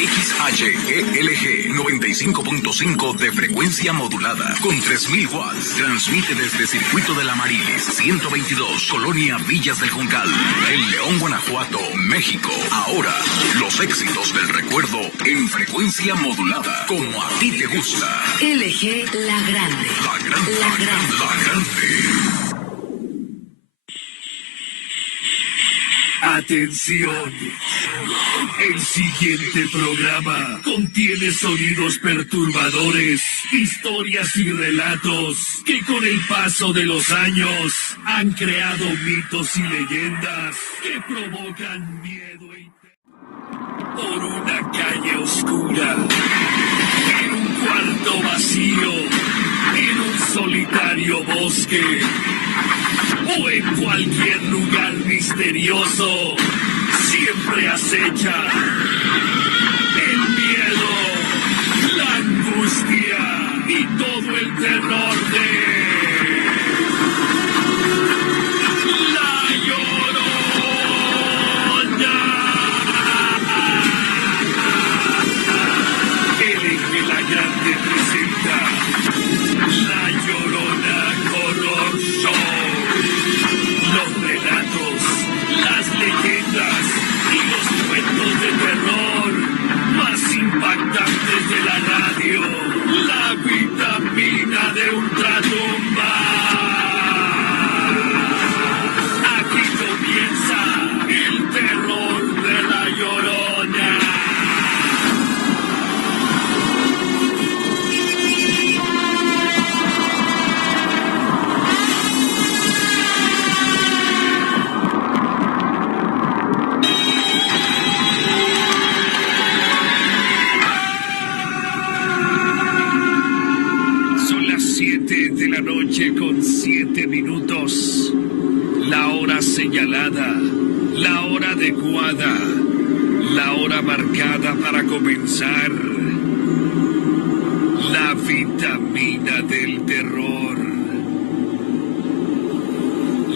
XHELG 95.5 de frecuencia modulada con 3000 watts. Transmite desde Circuito de la Marilis 122, Colonia Villas del Juncal, en León, Guanajuato, México. Ahora, los éxitos del recuerdo en frecuencia modulada, como a ti te gusta. LG La Grande. La Grande. La Grande. La Grande. Atención, el siguiente programa contiene sonidos perturbadores, historias y relatos que con el paso de los años han creado mitos y leyendas que provocan miedo y por una calle oscura, en un cuarto vacío, en un solitario bosque o en cualquier lugar misterioso, siempre acecha el miedo, la angustia y todo el terror de La Llorona. LG La Grande presenta La Llorona Horror Show. Los relatos, las leyendas y los cuentos de terror más impactantes de la radio. La vitamina de Ultratumba. Aquí comienza el terror de La Llorona. De la noche con 7 minutos, la hora señalada, la hora adecuada, la hora marcada para comenzar la vitamina del terror.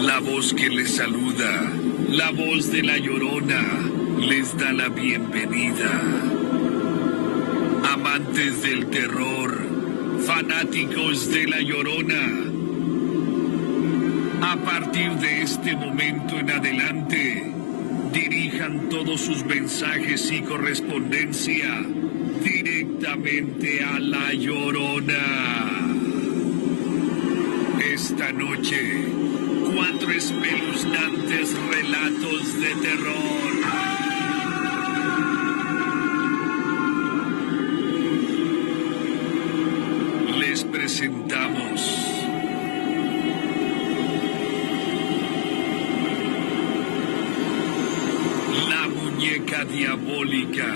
La voz que les saluda, la voz de La Llorona, les da la bienvenida. Amantes del terror, fanáticos de La Llorona, a partir de este momento en adelante, dirijan todos sus mensajes y correspondencia directamente a La Llorona. Esta noche, 4 espeluznantes relatos de terror. Presentamos La Muñeca Diabólica,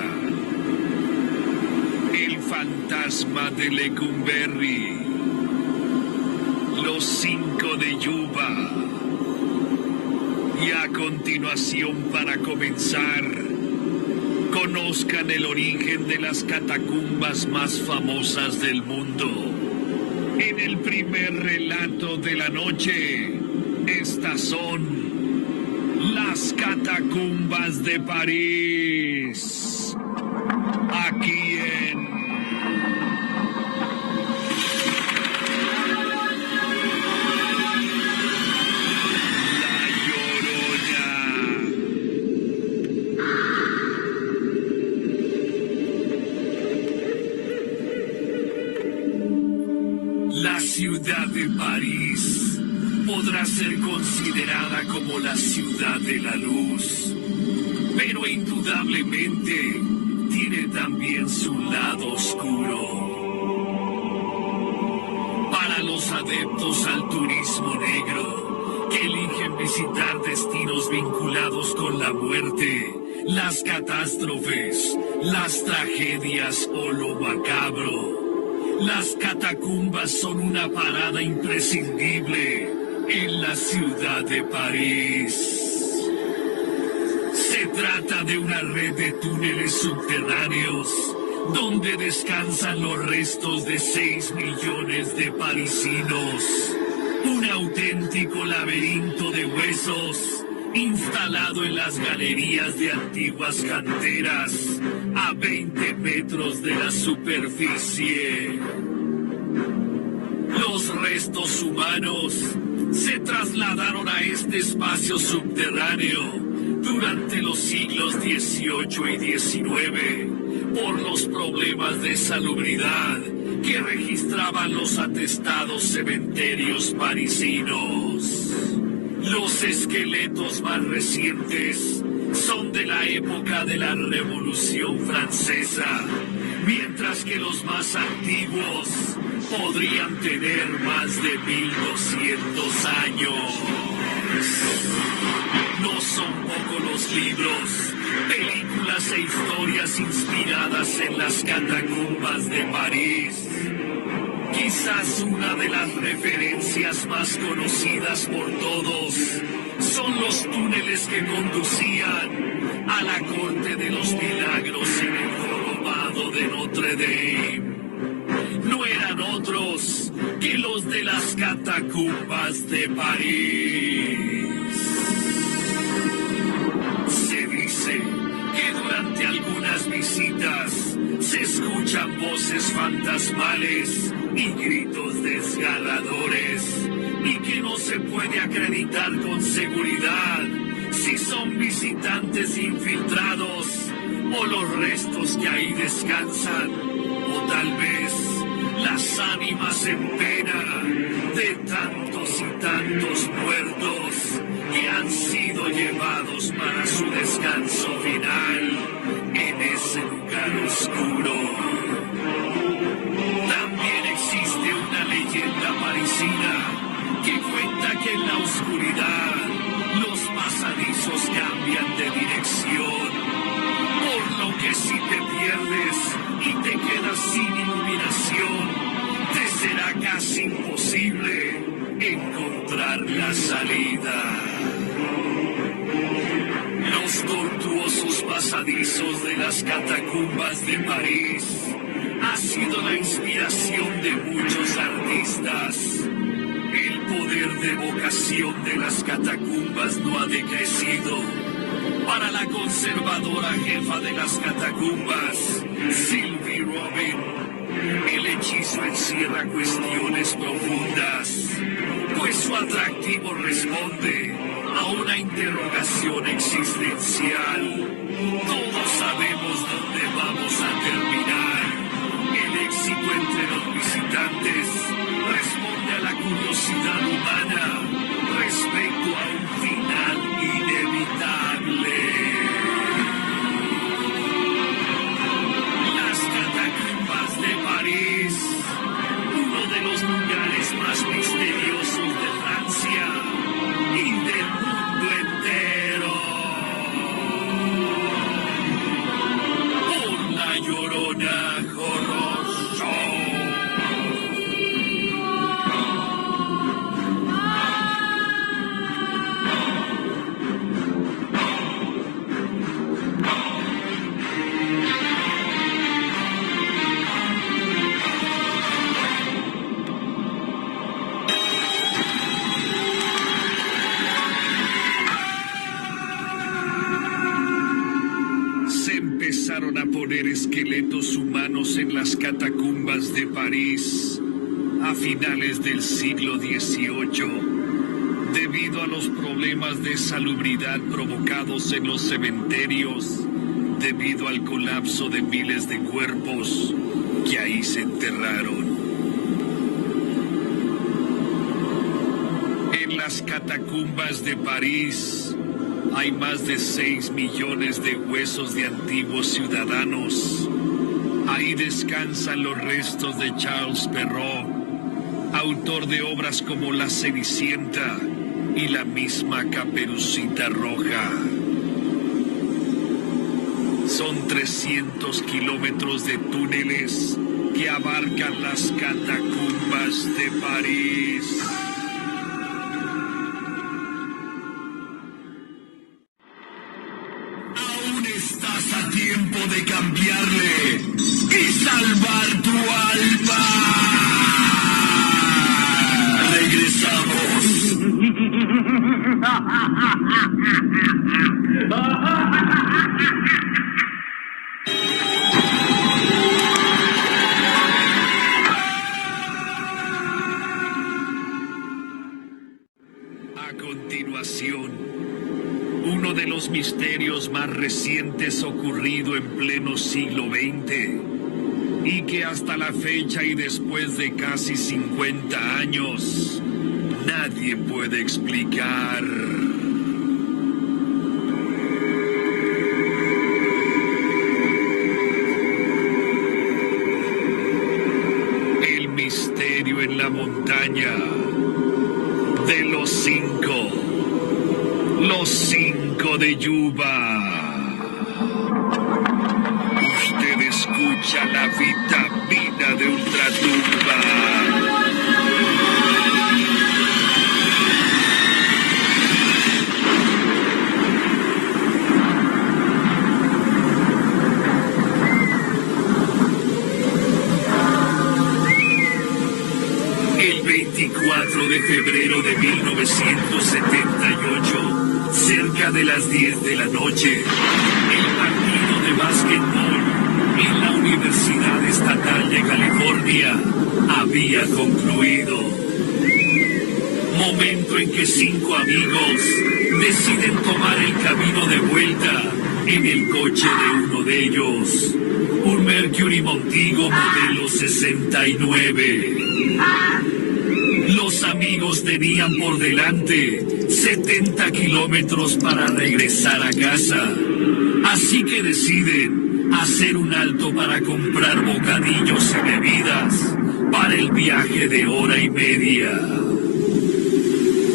El Fantasma de Lecumberri, Los 5 de Yuba. Y a continuación, para comenzar, conozcan el origen de las catacumbas más famosas del mundo. En el primer relato de la noche, estas son las catacumbas de París. Aquí en La Llorona. La ciudad de París podrá ser considerada como la ciudad de la luz, pero indudablemente tiene también su lado oscuro. Para los adeptos al turismo negro, que eligen visitar destinos vinculados con la muerte, las catástrofes, las tragedias o lo macabro, las catacumbas son una parada imprescindible en la ciudad de París. Se trata de una red de túneles subterráneos donde descansan los restos de 6 millones de parisinos. Un auténtico laberinto de huesos instalado en las galerías de antiguas canteras a 20 metros de la superficie. Los restos humanos se trasladaron a este espacio subterráneo durante los siglos XVIII y XIX por los problemas de salubridad que registraban los atestados cementerios parisinos. Los esqueletos más recientes son de la época de la Revolución Francesa, mientras que los más antiguos podrían tener más de 1200 años. No son pocos los libros, películas e historias inspiradas en las catacumbas de París. Quizás una de las referencias más conocidas por todos son los túneles que conducían a la Corte de los Milagros en el jorobado de Notre Dame. No eran otros que los de las catacumbas de París. Se dice que durante algunas visitas se escuchan voces fantasmales y gritos desgarradores, y que no se puede acreditar con seguridad si son visitantes infiltrados o los restos que ahí descansan, o tal vez las ánimas en pena de tantos y tantos muertos que han sido llevados para su descanso final en ese lugar oscuro. También existe una leyenda parisina que cuenta que en la oscuridad los pasadizos cambian de dirección, por lo que si te pierdes y te quedas sin iluminación, te será casi imposible encontrar la salida. Los tortuosos pasadizos de las catacumbas de París ha sido la inspiración de muchos artistas. El poder de evocación de las catacumbas no ha decrecido. Para la conservadora jefa de las catacumbas, Sylvie Robin, el hechizo encierra cuestiones profundas, pues su atractivo responde a una interrogación existencial. Todos sabemos dónde vamos a terminar. El éxito entre los visitantes responde a la curiosidad humana respecto a un final inevitable. Las catacumbas de París, uno de los lugares más misteriosos de Francia y del mundo entero. Por La Llorona Horror Show. Se empezaron a poner esqueletos humanos en las catacumbas de París a finales del siglo XVIII, debido a los problemas de salubridad provocados en los cementerios, debido al colapso de miles de cuerpos que ahí se enterraron. En las catacumbas de París hay más de 6 millones de huesos de antiguos ciudadanos. Ahí descansan los restos de Charles Perrault, autor de obras como La Cenicienta y la misma Caperucita Roja. Son 300 kilómetros de túneles que abarcan las catacumbas de París. Aún estás a tiempo de cambiarle y salvar tu alma. Regresamos. más recientes ocurrido en pleno siglo XX y que hasta la fecha y después de casi 50 años nadie puede explicar. El misterio en la montaña de los 5. Los 5 de Yuba. Usted escucha la vitamina de Ultratumba. El 24 de febrero de 1978, cerca de las 10 de la noche, el partido de básquetbol en la Universidad Estatal de California había concluido. Momento en que 5 amigos deciden tomar el camino de vuelta en el coche de uno de ellos, un Mercury Montego modelo 69. Los amigos tenían por delante 70 kilómetros para regresar a casa, así que deciden hacer un alto para comprar bocadillos y bebidas para el viaje de hora y media.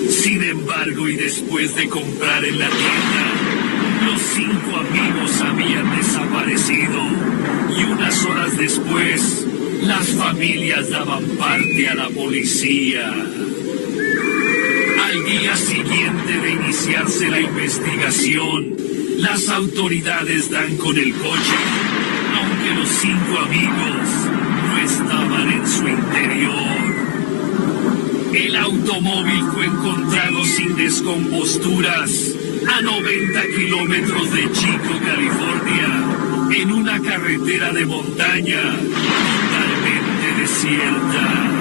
Sin embargo, y después de comprar en la tienda, los 5 amigos habían desaparecido y unas horas después las familias daban parte a la policía. Al día siguiente de iniciarse la investigación, las autoridades dan con el coche, aunque los 5 amigos no estaban en su interior. El automóvil fue encontrado sin descomposturas a 90 kilómetros de Chico, California, en una carretera de montaña totalmente desierta.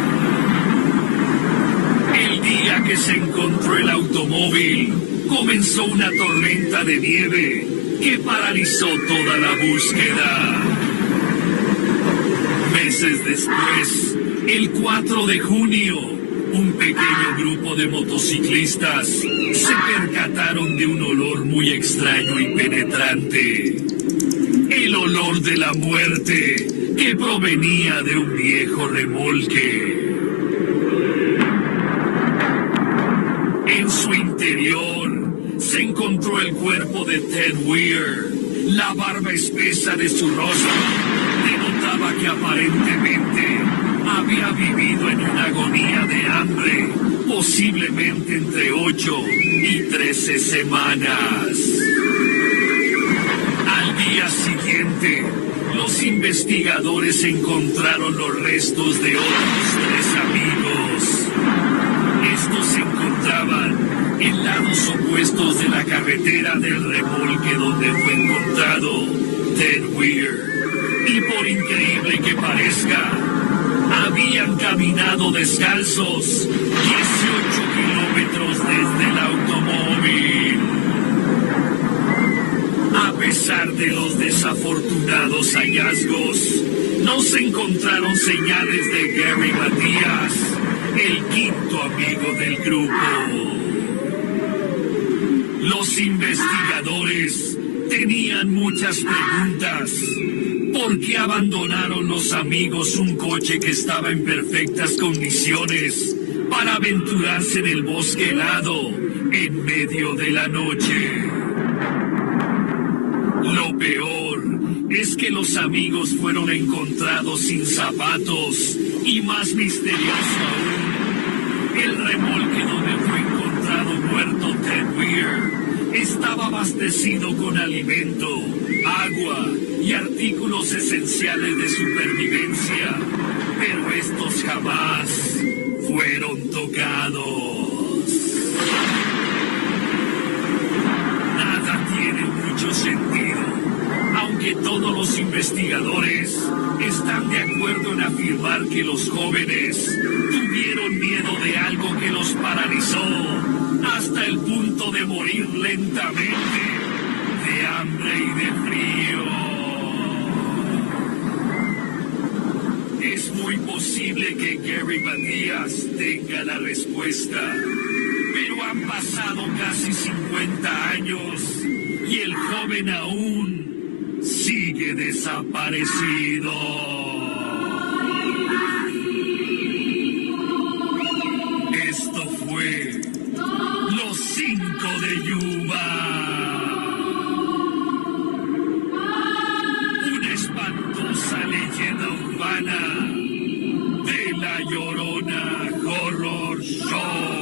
El día que se encontró el automóvil, comenzó una tormenta de nieve que paralizó toda la búsqueda. Meses después, el 4 de junio, un pequeño grupo de motociclistas se percataron de un olor muy extraño y penetrante. El olor de la muerte que provenía de un viejo remolque. En su interior se encontró el cuerpo de Ted Weir. La barba espesa de su rostro denotaba que aparentemente había vivido en una agonía de hambre, posiblemente entre 8 y 13 semanas. Al día siguiente, los investigadores encontraron los restos de otros 3 amigos. Estos se encontraban en lados opuestos de la carretera del remolque donde fue encontrado Ted Weir. Y por increíble que parezca, habían caminado descalzos 18 kilómetros desde el automóvil. A pesar de los desafortunados hallazgos, no se encontraron señales de Gary Matías, el 5º amigo del grupo. Los investigadores tenían muchas preguntas. ¿Por qué abandonaron los amigos un coche que estaba en perfectas condiciones para aventurarse en el bosque helado en medio de la noche? Lo peor es que los amigos fueron encontrados sin zapatos y, más misterioso aún, el remolque donde fue encontrado muerto Ted Weir estaba abastecido con alimento, agua y artículos esenciales de supervivencia, pero estos jamás fueron tocados. Nada tiene mucho sentido, aunque todos los investigadores están de acuerdo en afirmar que los jóvenes tuvieron miedo de algo que los paralizó hasta el punto de morir lentamente. de hambre y de frío. Es muy posible que Gary Matías tenga la respuesta, pero han pasado casi 50 años y el joven aún sigue desaparecido. Esto fue Los 5 de Yuba. Una espantosa leyenda urbana de La Llorona Horror Show.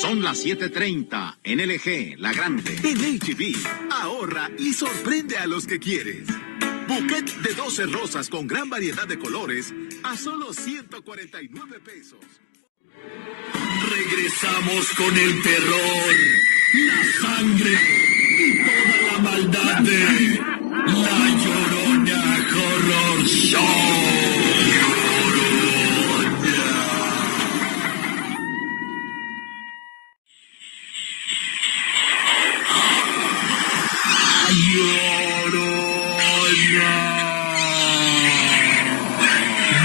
Son las 7:30 en LG, La Grande. En H-E-B, ahorra y sorprende a los que quieres. Bouquet de 12 rosas con gran variedad de colores a solo 149 pesos. Regresamos con el terror, la sangre y toda la maldad de La Llorona Horror Show.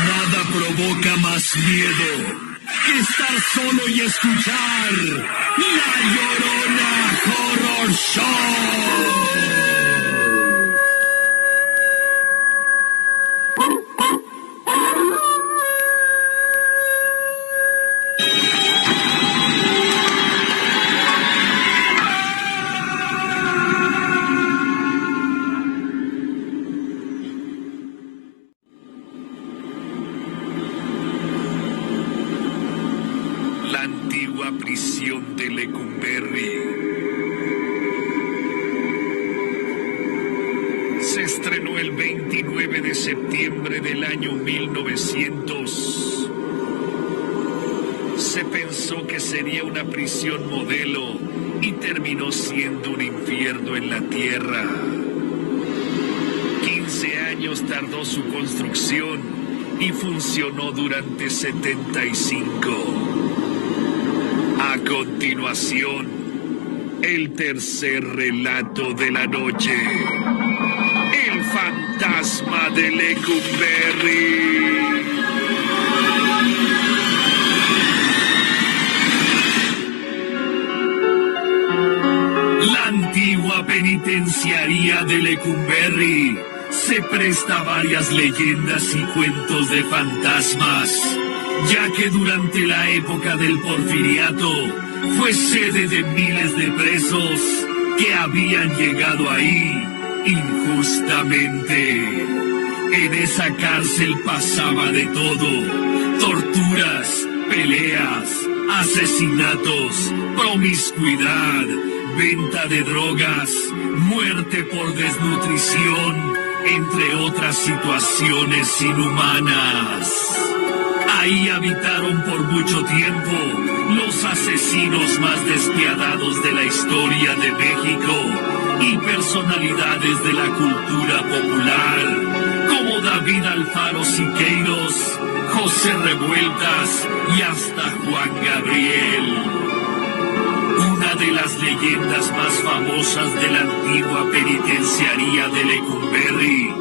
Nada provoca más miedo que estar solo y escuchar La Llorona Horror Show. La antigua prisión de Lecumberri se estrenó el 29 de septiembre del año 1900. Se pensó que sería una prisión modelo y terminó siendo un infierno en la tierra. 15 años tardó su construcción y funcionó durante 75. A continuación, el tercer relato de la noche. El fantasma de Lecumberri. La antigua penitenciaría de Lecumberri se presta a varias leyendas y cuentos de fantasmas, ya que durante la época del Porfiriato fue sede de miles de presos que habían llegado ahí injustamente. En esa cárcel pasaba de todo: torturas, peleas, asesinatos, promiscuidad, venta de drogas, muerte por desnutrición, entre otras situaciones inhumanas. Ahí habitaron por mucho tiempo los asesinos más despiadados de la historia de México y personalidades de la cultura popular, como David Alfaro Siqueiros, José Revueltas y hasta Juan Gabriel. Una de las leyendas más famosas de la antigua penitenciaría de Lecumberri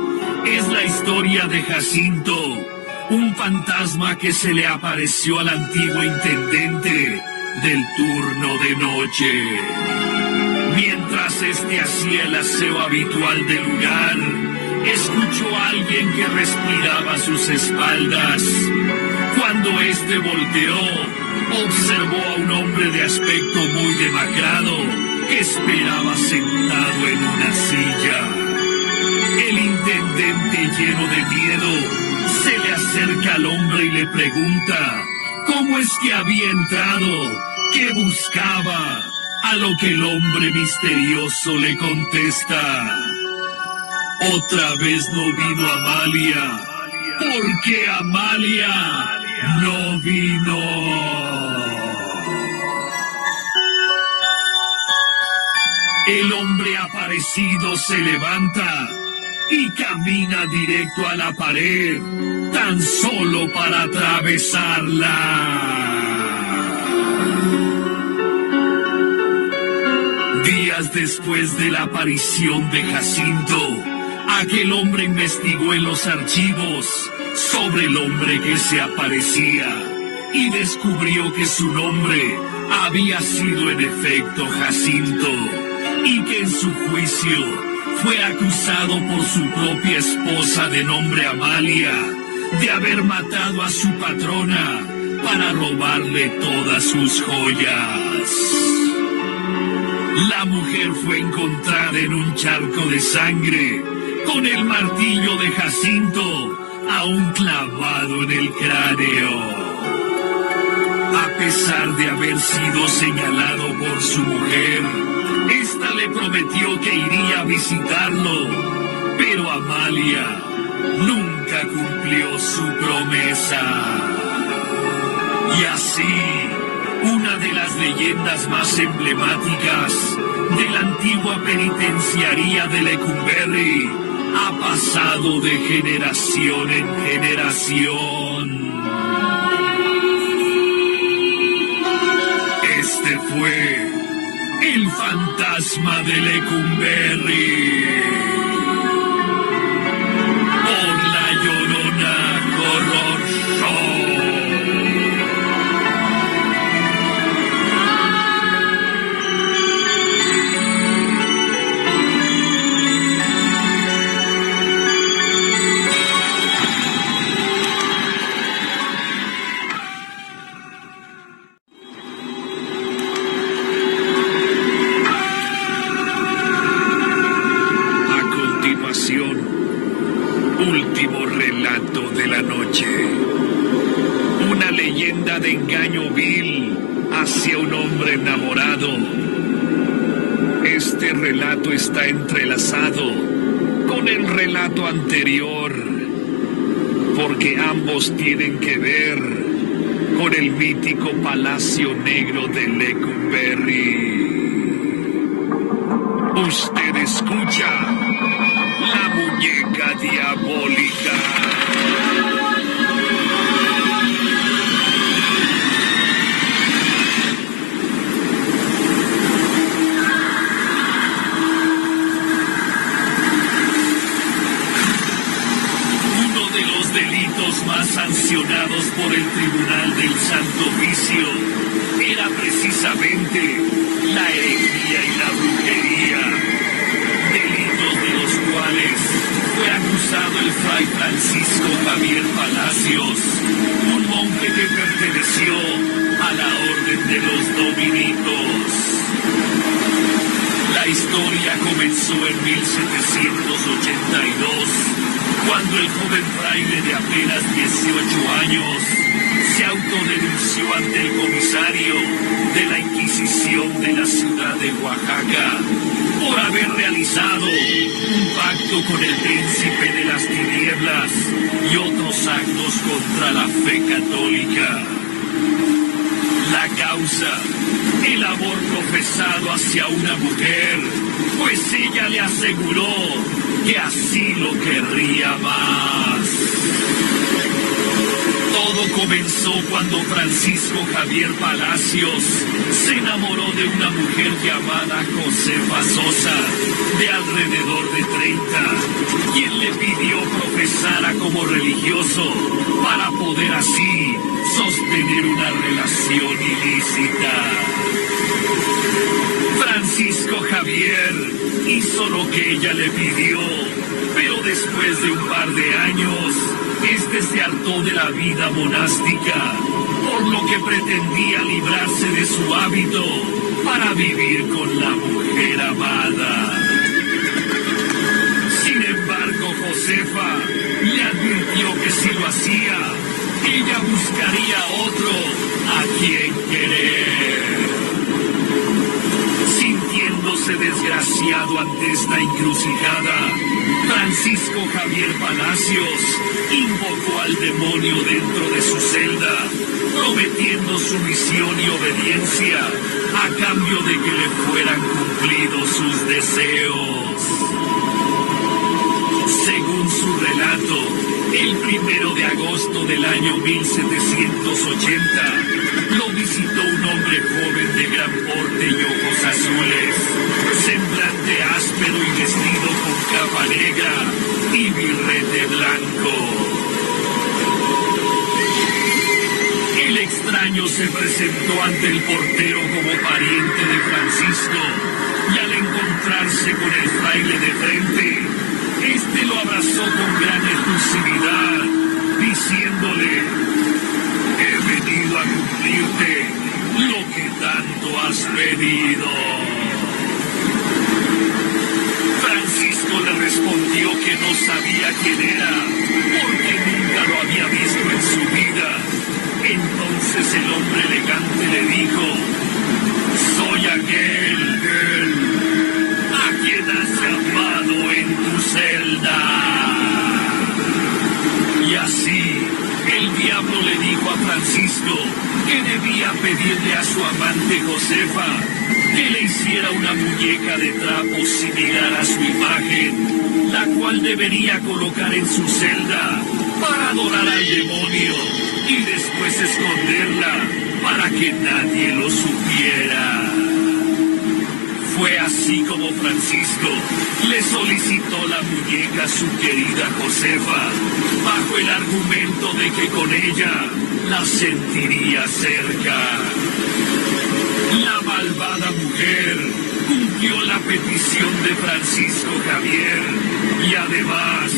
es la historia de Jacinto, un fantasma que se le apareció al antiguo intendente del turno de noche. Mientras este hacía el aseo habitual del lugar, escuchó a alguien que respiraba a sus espaldas. Cuando este volteó, observó a un hombre de aspecto muy demacrado que esperaba sentado en una silla. El intendente, lleno de miedo, se le acerca al hombre y le pregunta cómo es que había entrado, qué buscaba, a lo que el hombre misterioso le contesta: otra vez no vino Amalia, porque Amalia no vino. El hombre aparecido se levanta y camina directo a la pared, tan solo para atravesarla. Días después de la aparición de Jacinto, aquel hombre investigó en los archivos sobre el hombre que se aparecía y descubrió que su nombre había sido en efecto Jacinto y que en su juicio fue acusado por su propia esposa de nombre Amalia de haber matado a su patrona para robarle todas sus joyas. La mujer fue encontrada en un charco de sangre con el martillo de Jacinto aún clavado en el cráneo. A pesar de haber sido señalado por su mujer, esta le prometió que iría a visitarlo, pero Amalia nunca cumplió su promesa. Y así, una de las leyendas más emblemáticas de la antigua penitenciaría de Lecumberri ha pasado de generación en generación. Este fue el fantasma de Lecumberri. Por La Llorona Horror Show. Último relato de la noche. Una leyenda de engaño vil hacia un hombre enamorado. Este relato está entrelazado con el relato anterior, porque ambos tienen que ver con el mítico Palacio Negro de Lecumberri. Usted escucha La Muñeca Diabólica. Uno de los delitos más sancionados por el Tribunal del Santo Oficio era precisamente la herejía y la brujería, delitos de los cuales fue acusado el fray Francisco Javier Palacios, un monje que perteneció a la orden de los dominicos. La historia comenzó en 1782, cuando el joven fraile de apenas 18 años se autodenunció ante el comisario de la Inquisición de la ciudad de Oaxaca por haber realizado un pacto con el príncipe de las tinieblas y otros actos contra la fe católica. La causa, el amor profesado hacia una mujer, pues ella le aseguró que así lo querría más. Todo comenzó cuando Francisco Javier Palacios se enamoró de una mujer llamada Josefa Sosa, de alrededor de 30, quien le pidió profesara como religioso para poder así sostener una relación ilícita. Francisco Javier hizo lo que ella le pidió, pero después de un par de años, este se hartó de la vida monástica, por lo que pretendía librarse de su hábito para vivir con la mujer amada. Sin embargo, Josefa le advirtió que si lo hacía, ella buscaría otro a quien querer. Sintiéndose desgraciado ante esta encrucijada, Francisco Javier Palacios invocó al demonio dentro de su celda, prometiendo sumisión y obediencia a cambio de que le fueran cumplidas cumplido sus deseos. Según su relato, el 1 de agosto del año 1780, lo visitó un hombre joven de gran porte y ojos azules, semblante áspero y vestido con capa negra y birrete blanco. El extraño se presentó ante el portero como pariente de Francisco y al encontrarse con el fraile de frente, este lo abrazó con gran efusividad, diciéndole: he venido a cumplirte lo que tanto has pedido. Francisco le respondió que no sabía quién era, porque nunca lo había visto en su vida. Entonces el hombre elegante le dijo: soy aquel a quien has llamado en tu celda. Y así, el diablo le dijo a Francisco que debía pedirle a su amante Josefa que le hiciera una muñeca de trapo similar a su imagen, la cual debería colocar en su celda para adorar al demonio y después esconderla para que nadie lo supiera. Fue así como Francisco le solicitó la muñeca a su querida Josefa, bajo el argumento de que con ella la sentiría cerca. La malvada mujer cumplió la petición de Francisco Javier y además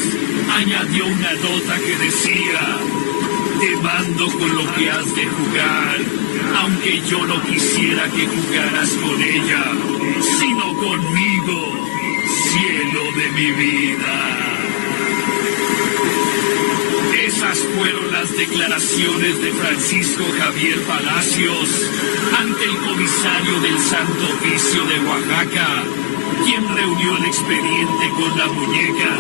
añadió una nota que decía: te mando con lo que has de jugar, aunque yo no quisiera que jugaras con ella, sino conmigo, cielo de mi vida. Esas fueron las declaraciones de Francisco Javier Palacios ante el comisario del Santo Oficio de Oaxaca, quien reunió el expediente con la muñeca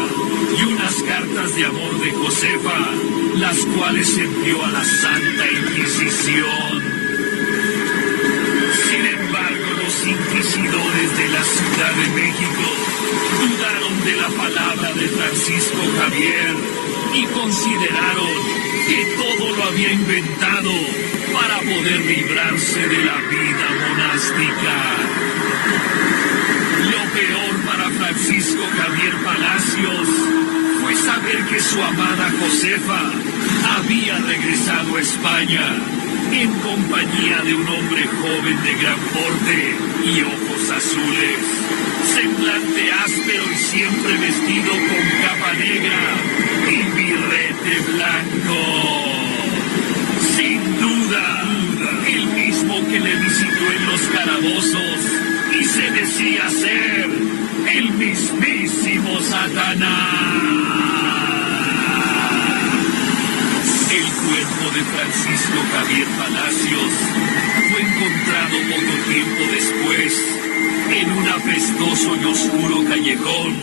y unas cartas de amor de Josefa, las cuales envió a la Santa Inquisición. Sin embargo, los inquisidores de la Ciudad de México dudaron de la palabra de Francisco Javier y consideraron que todo lo había inventado para poder librarse de la vida monástica. Lo peor para Francisco Javier Palacios fue saber que su amada Josefa había regresado a España en compañía de un hombre joven de gran porte y ojos azules, semblante áspero y siempre vestido con capa negra y birrete blanco. Sin duda, el mismo que le visitó en los calabozos y se decía ser el mismísimo Satanás. El cuerpo de Francisco Javier Palacios fue encontrado poco tiempo después en un apestoso y oscuro callejón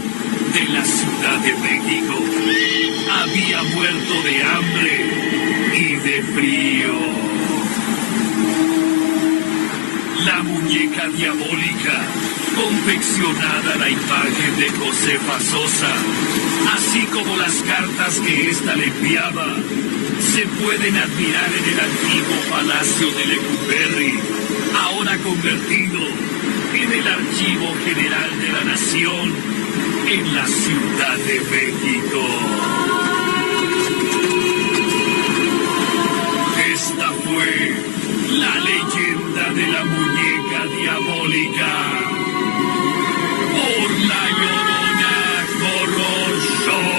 de la Ciudad de México. Había muerto de hambre y de frío. La muñeca diabólica, confeccionada a la imagen de Josefa Sosa, así como las cartas que ésta le enviaba, se pueden admirar en el antiguo Palacio de Lecumberri, ahora convertido en el Archivo General de la Nación en la Ciudad de México. Esta fue la leyenda de la muñeca diabólica por La Llorona Horror Show.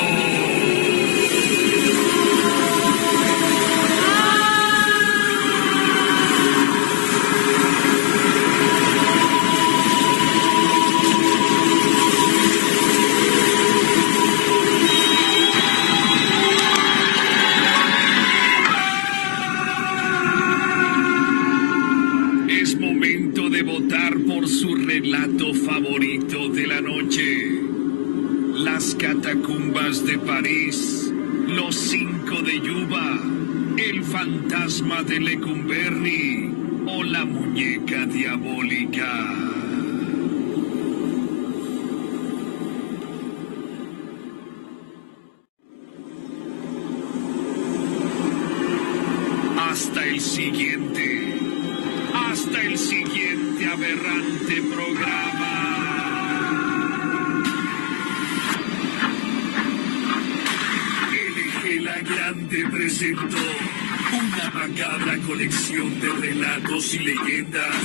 Relato favorito de la noche: las catacumbas de París, los 5 de Yuba, el fantasma de Lecumberri o la muñeca diabólica. Hasta el siguiente aberrante programa. LG La Grande presentó una macabra colección de relatos y leyendas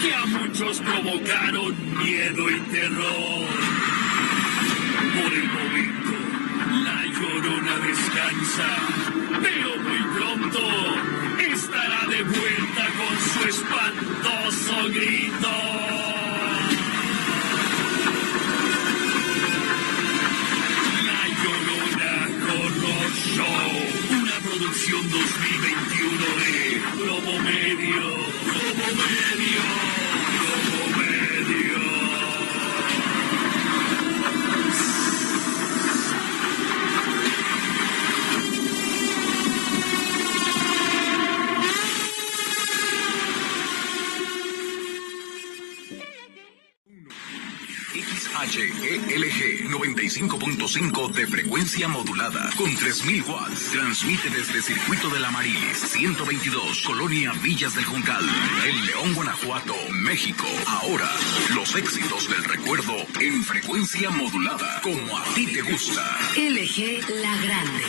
que a muchos provocaron miedo y terror. Por el momento, La Llorona descansa, pero muy pronto estará de vuelta con su espantoso grito. La Llorona Horror Show, una producción 2021 de Globo Medio. XHELG 95.5 de frecuencia modulada con 3000 watts. Transmite desde Circuito de la Marilis 122, Colonia Villas del Juncal, en León, Guanajuato, México. Ahora, los éxitos del recuerdo en frecuencia modulada, como a ti te gusta. LG La Grande.